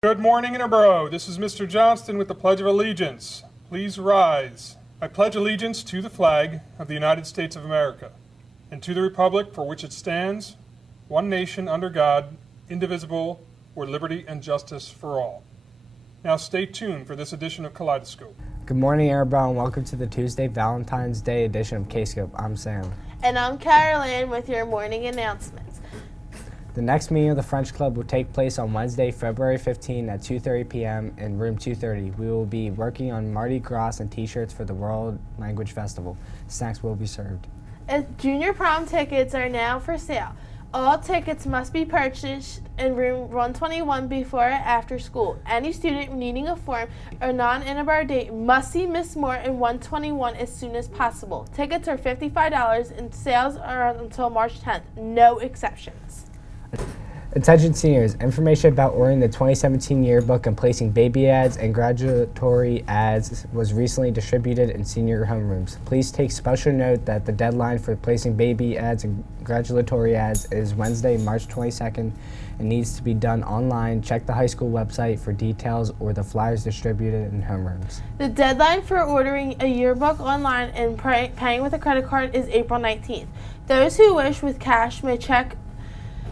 Good morning, Interboro. This is Mr. Johnston with the Pledge of Allegiance. Please rise. I pledge allegiance to the flag of the United States of America and to the republic for which it stands, one nation under God, indivisible, with liberty and justice for all. Now stay tuned for this edition of KScope. Good morning, Interboro, and welcome to the Tuesday Valentine's Day edition of KScope. I'm Sam. And I'm Caroline with your morning announcements. The next meeting of the French Club will take place on Wednesday, February 15 at 2:30 p.m. in room 230. We will be working on Mardi Gras and t-shirts for the World Language Festival. Snacks will be served. Junior prom tickets are now for sale. All tickets must be purchased in room 121 before or after school. Any student needing a form or non-Interboro date must see Miss Moore in 121 as soon as possible. Tickets are $55 and sales are until March 10th. No exceptions. Attention seniors, information about ordering the 2017 yearbook and placing baby ads and graduatory ads was recently distributed in senior homerooms. Please take special note that the deadline for placing baby ads and graduatory ads is Wednesday, March 22nd and needs to be done online. Check the high school website for details or the flyers distributed in homerooms. The deadline for ordering a yearbook online and paying with a credit card is April 19th. Those who wish with cash may check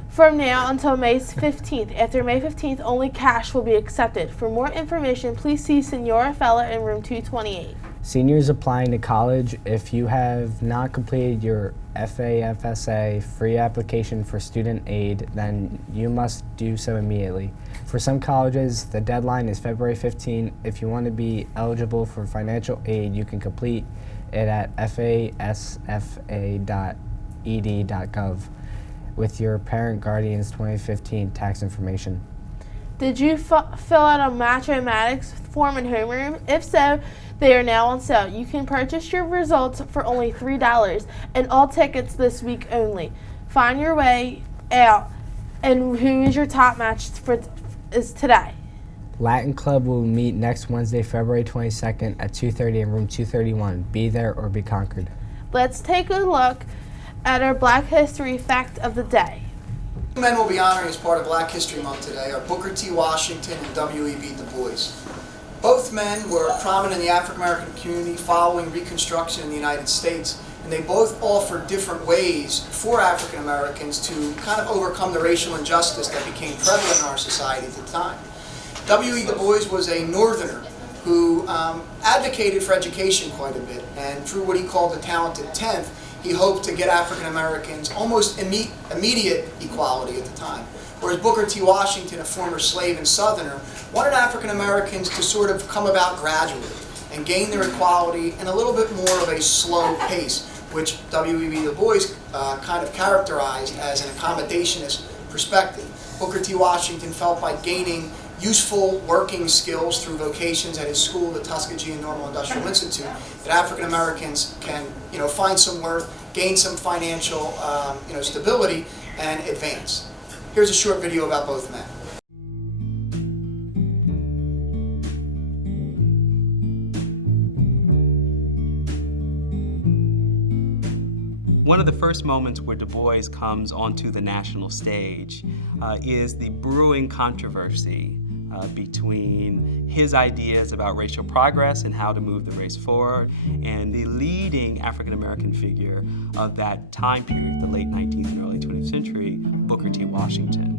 from now until May 15th. After May 15th, only cash will be accepted. For more information, please see Senora Feller in room 228. Seniors applying to college, if you have not completed your FAFSA free application for student aid, then you must do so immediately. For some colleges, the deadline is February 15. If you want to be eligible for financial aid, you can complete it at fasfa.ed.gov. with your parent guardian's 2015 tax information. Did you fill out a mathematics form in homeroom? If so, they are now on sale. You can purchase your results for only $3 and all tickets this week only. Find your way out and who is your top match is today. Latin Club will meet next Wednesday, February 22nd at 2:30 in room 231. Be there or be conquered. Let's take a look at our Black History Fact of the Day. Two men we'll be honoring as part of Black History Month today are Booker T. Washington and W.E.B. Du Bois. Both men were prominent in the African American community following Reconstruction in the United States, and they both offered different ways for African Americans to kind of overcome the racial injustice that became prevalent in our society at the time. W.E. Du Bois was a Northerner who advocated for education quite a bit, and through what he called the talented 10th, he hoped to get African Americans almost immediate equality at the time. Whereas Booker T. Washington, a former slave and Southerner, wanted African Americans to sort of come about gradually and gain their equality in a little bit more of a slow pace, which W.E.B. Du Bois kind of characterized as an accommodationist perspective. Booker T. Washington felt by gaining useful working skills through vocations at his school, the Tuskegee and Normal Industrial Institute, that African Americans can, find some work, gain some financial, stability, and advance. Here's a short video about both men. One of the first moments where Du Bois comes onto the national stage is the brewing controversy between his ideas about racial progress and how to move the race forward and the leading African American figure of that time period, the late 19th and early 20th century, Booker T. Washington.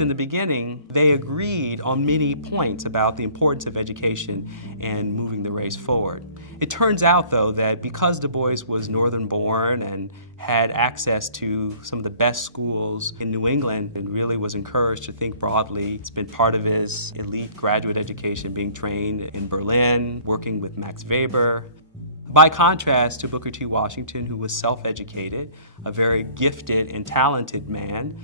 In the beginning, they agreed on many points about the importance of education and moving the race forward. It turns out, though, that because Du Bois was northern born and had access to some of the best schools in New England and really was encouraged to think broadly, it's been part of his elite graduate education, being trained in Berlin, working with Max Weber. By contrast to Booker T. Washington, who was self-educated, a very gifted and talented man,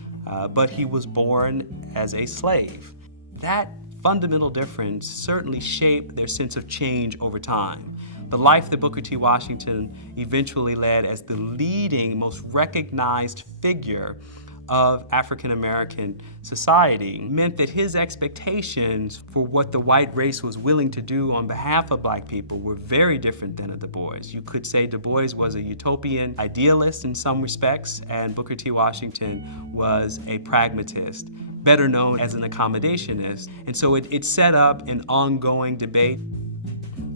but he was born as a slave. That fundamental difference certainly shaped their sense of change over time. The life that Booker T. Washington eventually led as the leading, most recognized figure of African American society meant that his expectations for what the white race was willing to do on behalf of black people were very different than of Du Bois. You could say Du Bois was a utopian idealist in some respects, and Booker T. Washington was a pragmatist. better known as an accommodationist. And so it set up an ongoing debate.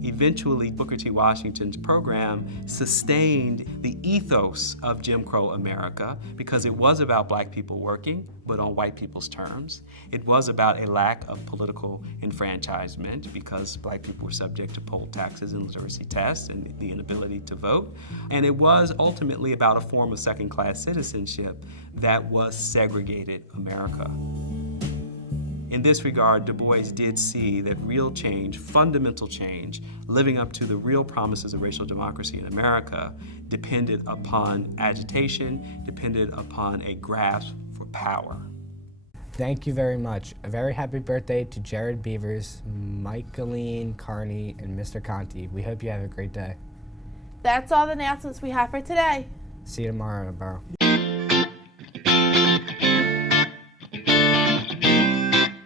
Eventually, Booker T. Washington's program sustained the ethos of Jim Crow America because it was about black people working, but on white people's terms. It was about a lack of political enfranchisement because black people were subject to poll taxes and literacy tests and the inability to vote. And it was ultimately about a form of second-class citizenship that was segregated America. In this regard, Du Bois did see that real change, fundamental change, living up to the real promises of racial democracy in America, depended upon agitation, depended upon a grasp for power. Thank you very much. A very happy birthday to Jared Beavers, Michaeline Carney, and Mr. Conti. We hope you have a great day. That's all the announcements we have for today. See you tomorrow, Interboro.